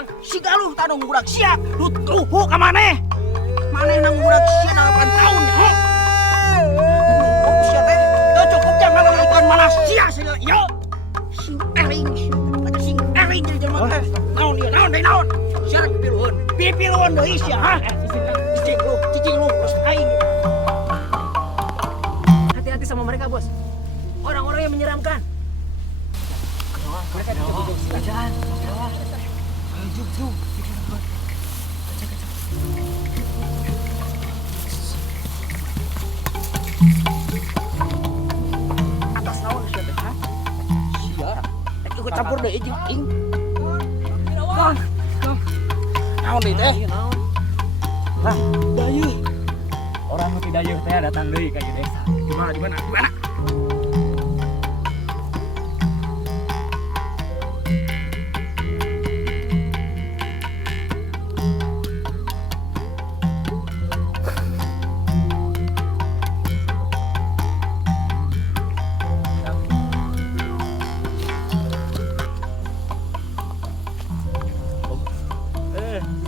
Kang. Si Galuh tanong budak sia, lu tuhu ka maneh. Maneh nang budak sia 8 tahun ya. Oh sia teh, teu cukup jang ngalakukan malah sia sia. Yo. Sing ering, sing ering jadi jelema teh. Naon ieu? Naon deui naon? Sia pipiluhun. Pipiluhun deui sia, ha? Cicing lu terus aing. Hati-hati sama mereka, Bos. Orang-orang yang menyeramkan. Mereka duduk kerajaan. Jauh. Atas naon sia teh, ha? Sia. Ikut campur deui jeung aing. Naon deui teh? Lah, dayeuh. Orang nu ti dayeuh teh datang deui ka ieu desa. Di mana?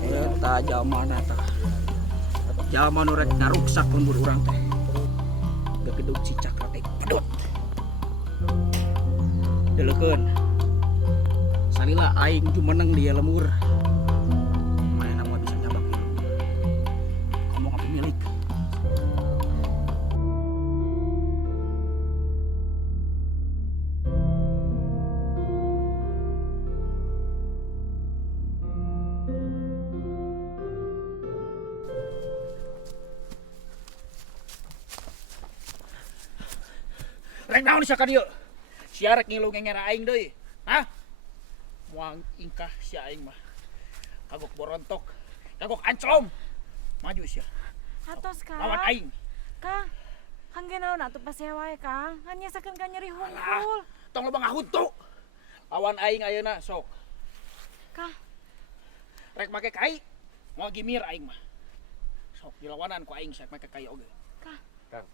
Eta jaman eta. Jaman nu rek ngaruksak lembur urang teh. Gegedug cicak teh pedot. Deleukeun. Salila aing jumeneng di lembur. Mana mah bisa nyabak ieu. Ngomong apa milik. Rek naon sia ka dieu? Sia rek ngilu ngenger aing deui. Hah? Moal ingkah si aing mah. Kagok borontok, kagok anclom. Maju sia. Atos, Kang. Lawan aing. Kang, Kang ge naon atuh pasea wae, Kang? Kan nyasakeun ka nyeri hungkul. Alah, tong loba ngahuntu. Lawan aing ayeuna sok. Kang, Rek make kai, moal gimir aing mah. Sok dilawanan ku aing sak make kai oge. Kang. Kang,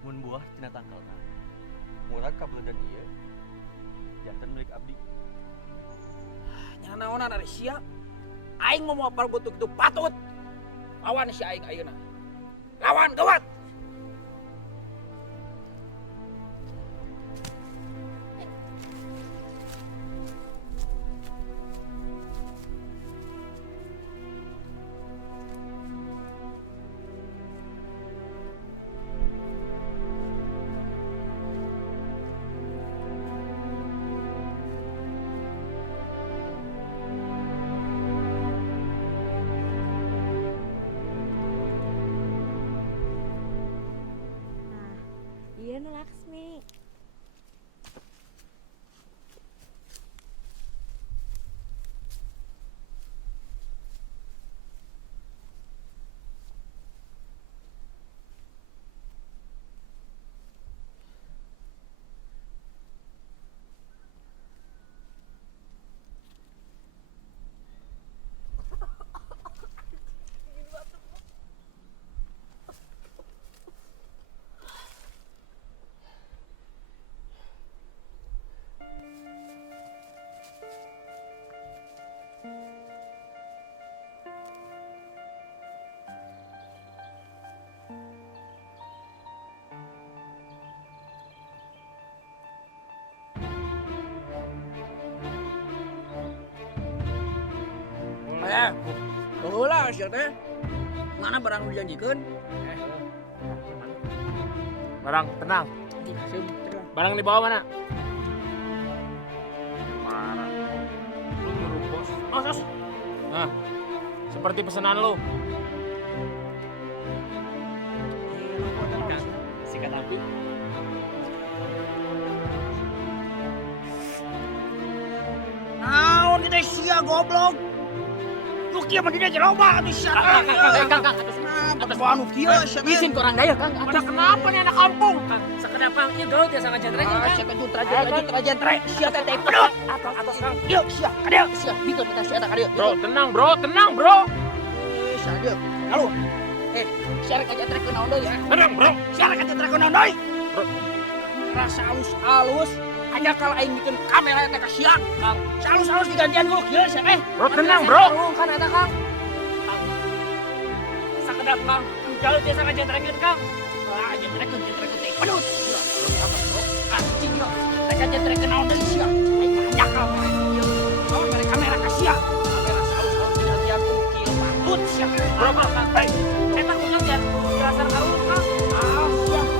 mun buah tina tangkalna murag kabeuledan ieu janten milik abdi. Nya naonan ari sia? Aing mau moal butuh itu patut. Lawan si aing ayeuna. Lawan gawat. iya nu Laksmi. Heula sia teh. Mana barang nu dijanjikeun? Barang, tenang. Sim. Barang di bawah mana? Marah. Lu nyuruh bos. Sos. Nah, seperti pesanan lu. Sikat api. Naon kita sia goblok. Lu kieu mah di dia loba atuh sia. Kang, Atas bawa nu kieu sia. izin ke orang daya, Kang. Pada kenapa nih anak kampung? Kang, sekedapa ieu gaut ya sama jantrek, Kang. Sia kejut raja trek sia teh teh pedot. Atas, Kang. Yuk sia, kadeu sia. Bikin kita sia eta kadeu. Bro, tenang, Bro. saja. Halo. Siar ka jatre ke naon deui ya? Tenang, bro. Siar ka jatre ke naon deui? Rasa halus-halus hanya kalau aing bikin kamera eta ka siak, Kang. Halus-halus digantian dulu kieu sia teh. Bro, tenang, bro. Kan eta, Kang. Sakedap Kang, jauh desa ka jentrekeun Kang. Ah, jentrekeun teh. Pedut. Anjing yo. Ka jentrekeun naon deui sia? Aing banyak kamera ieu. Naon mere kamera ka siak? Kamera halus-halus digantian dulu kieu patut sia. Bro, Kang. Emang kunyang jar dasar karung Kang. Ah, siap.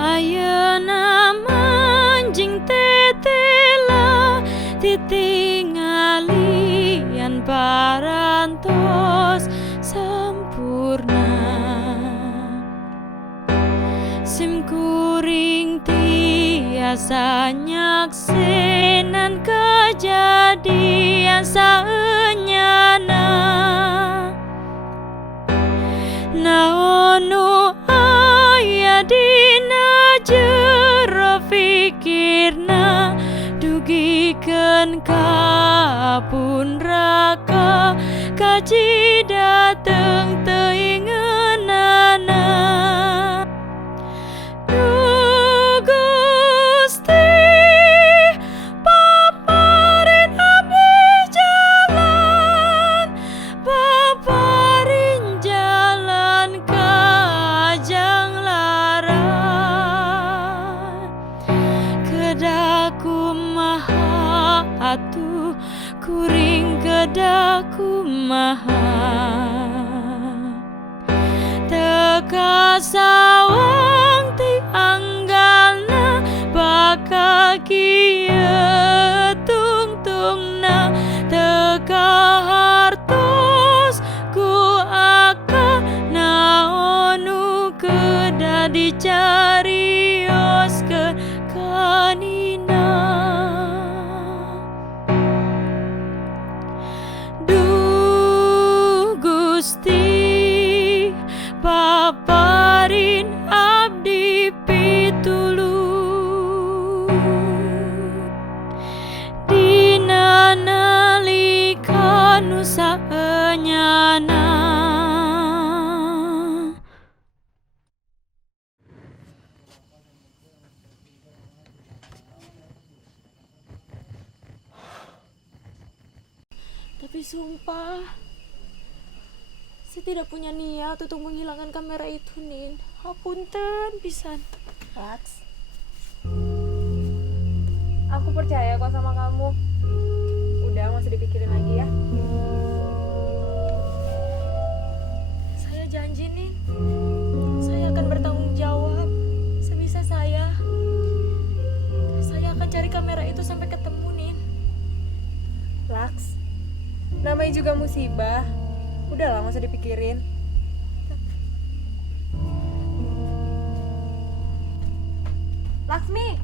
Ayeuna manjing tetela titinggalian parantos sampurna sim kuring tiasa nyaksenan kejadian saenyana naon nu aya dina jero fikirna dugikeun ka punraka kaji dateng teuing ngeunana Duh Gusti paparin abdi jalan paparin jalan kajang laran kedaku maha atuh kuring kedaku maha teka sawang ti anggalna baka kieu tungtungna teka hartos ku aka naon nu kedah dicarioskeun kanina Duh Gusti paparin abdi pitulung dina nalika nu saenyana tapi sumpah saya tidak punya niat untuk menghilangkan kamera itu, Nin. Hapunten pisan. Laks, aku percaya kok sama kamu. Udah, gak usah dipikirin lagi ya. Saya janji, Nin. Saya akan bertanggung jawab sebisa saya. Saya akan cari kamera itu sampai ketemu, Nin. Laks, namanya juga musibah. Udah lah, gak usah dipikirin. Laksmi,